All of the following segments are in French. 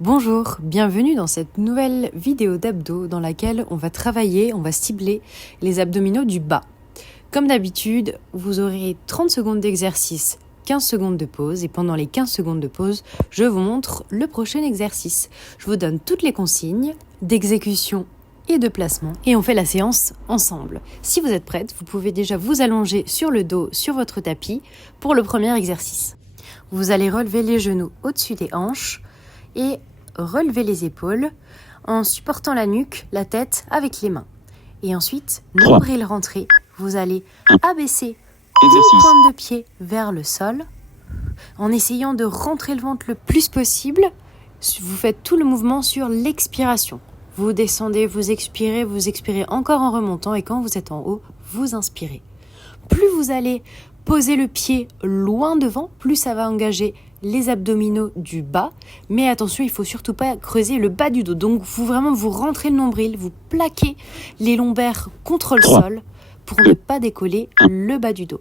Bonjour, bienvenue dans cette nouvelle vidéo d'abdos dans laquelle on va cibler les abdominaux du bas. Comme d'habitude, vous aurez 30 secondes d'exercice, 15 secondes de pause et pendant les 15 secondes de pause, je vous montre le prochain exercice. Je vous donne toutes les consignes d'exécution et de placement et on fait la séance ensemble. Si vous êtes prête, vous pouvez déjà vous allonger sur le dos sur votre tapis pour le premier exercice. Vous allez relever les genoux au-dessus des hanches et relever les épaules en supportant la nuque, la tête avec les mains. Et ensuite, nombril rentré, vous allez abaisser une pointe de pied vers le sol en essayant de rentrer le ventre le plus possible. Vous faites tout le mouvement sur l'expiration. Vous descendez, vous expirez encore en remontant et quand vous êtes en haut, vous inspirez. Plus vous allez poser le pied loin devant, plus ça va engager les abdominaux du bas. Mais attention, il ne faut surtout pas creuser le bas du dos. Donc vous rentrez le nombril, vous plaquez les lombaires contre le sol pour ne pas décoller le bas du dos.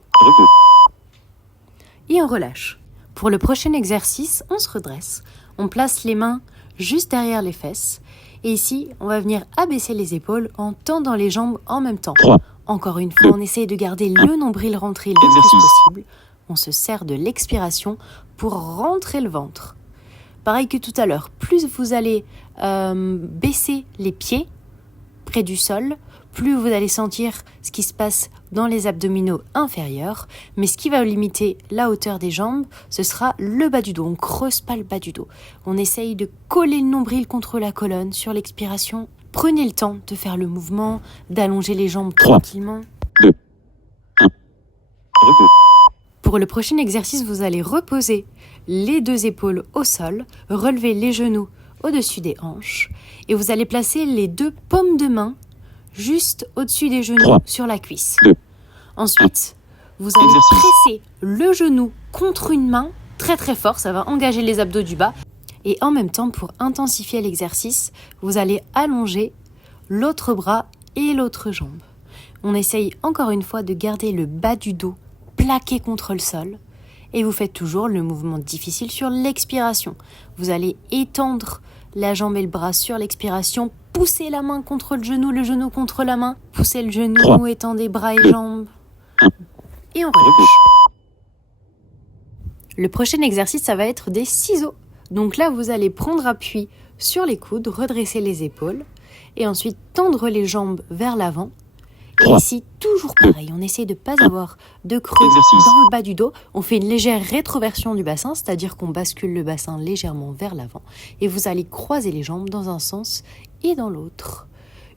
Et on relâche. Pour le prochain exercice, on se redresse. On place les mains juste derrière les fesses. Et ici, on va venir abaisser les épaules en tendant les jambes en même temps. Encore une fois, on essaye de garder le nombril rentré le plus possible. On se sert de l'expiration pour rentrer le ventre. Pareil que tout à l'heure, plus vous allez baisser les pieds près du sol, plus vous allez sentir ce qui se passe dans les abdominaux inférieurs. Mais ce qui va limiter la hauteur des jambes, ce sera le bas du dos. On ne creuse pas le bas du dos. On essaye de coller le nombril contre la colonne sur l'expiration. Prenez le temps de faire le mouvement, d'allonger les jambes tranquillement. Pour le prochain exercice, vous allez reposer les deux épaules au sol, relever les genoux au-dessus des hanches et vous allez placer les deux paumes de main juste au-dessus des genoux sur la cuisse. Ensuite, vous allez presser le genou contre une main très très fort, ça va engager les abdos du bas. Et en même temps, pour intensifier l'exercice, vous allez allonger l'autre bras et l'autre jambe. On essaye encore une fois de garder le bas du dos plaqué contre le sol. Et vous faites toujours le mouvement difficile sur l'expiration. Vous allez étendre la jambe et le bras sur l'expiration, pousser la main contre le genou contre la main, poussez le genou, étendez bras et jambes. Et on relâche. Le prochain exercice, ça va être des ciseaux. Donc là, vous allez prendre appui sur les coudes, redresser les épaules et ensuite tendre les jambes vers l'avant. Et ici, toujours pareil, on essaie de ne pas avoir de creux dans le bas du dos. On fait une légère rétroversion du bassin, c'est-à-dire qu'on bascule le bassin légèrement vers l'avant. Et vous allez croiser les jambes dans un sens et dans l'autre.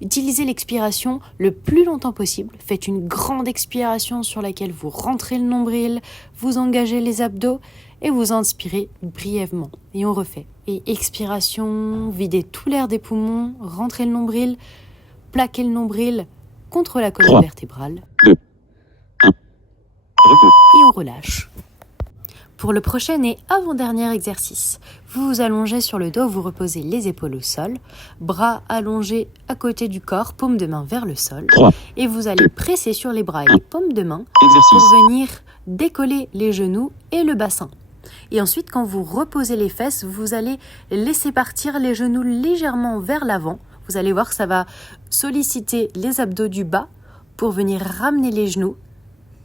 Utilisez l'expiration le plus longtemps possible. Faites une grande expiration sur laquelle vous rentrez le nombril, vous engagez les abdos et vous inspirez brièvement. Et on refait. Et expiration, videz tout l'air des poumons, rentrez le nombril, plaquez le nombril contre la colonne vertébrale. Et on relâche. Pour le prochain et avant-dernier exercice, vous vous allongez sur le dos, vous reposez les épaules au sol, bras allongés à côté du corps, paume de main vers le sol, et vous allez presser sur les bras et les paumes de main pour venir décoller les genoux et le bassin. Et ensuite, quand vous reposez les fesses, vous allez laisser partir les genoux légèrement vers l'avant. Vous allez voir que ça va solliciter les abdos du bas pour venir ramener les genoux.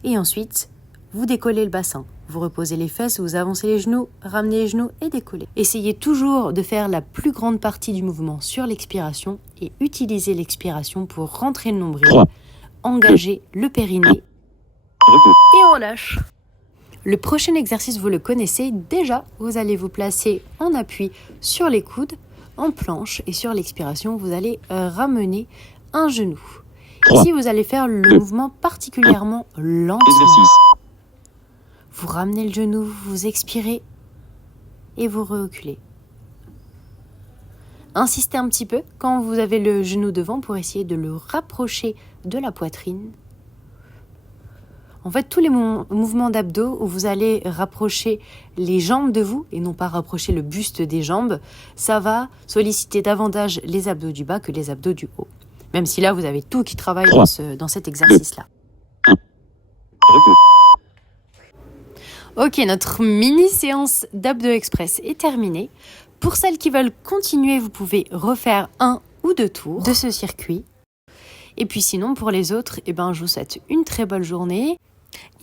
Et ensuite, vous décollez le bassin. Vous reposez les fesses, vous avancez les genoux, ramenez les genoux et décollez. Essayez toujours de faire la plus grande partie du mouvement sur l'expiration et utilisez l'expiration pour rentrer le nombril, engager le périnée et on relâche. Le prochain exercice, vous le connaissez déjà. Vous allez vous placer en appui sur les coudes, en planche et sur l'expiration, vous allez ramener un genou. Ici, vous allez faire le mouvement particulièrement lentement. Vous ramenez le genou, vous expirez et vous reculez. Insistez un petit peu quand vous avez le genou devant pour essayer de le rapprocher de la poitrine. En fait, tous les mouvements d'abdos où vous allez rapprocher les jambes de vous et non pas rapprocher le buste des jambes, ça va solliciter davantage les abdos du bas que les abdos du haut. Même si là, vous avez tout qui travaille dans cet exercice-là. Ok, notre mini séance d'abdos express est terminée. Pour celles qui veulent continuer, vous pouvez refaire 1 ou 2 tours de ce circuit. Et puis sinon, pour les autres, je vous souhaite une très bonne journée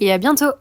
et à bientôt!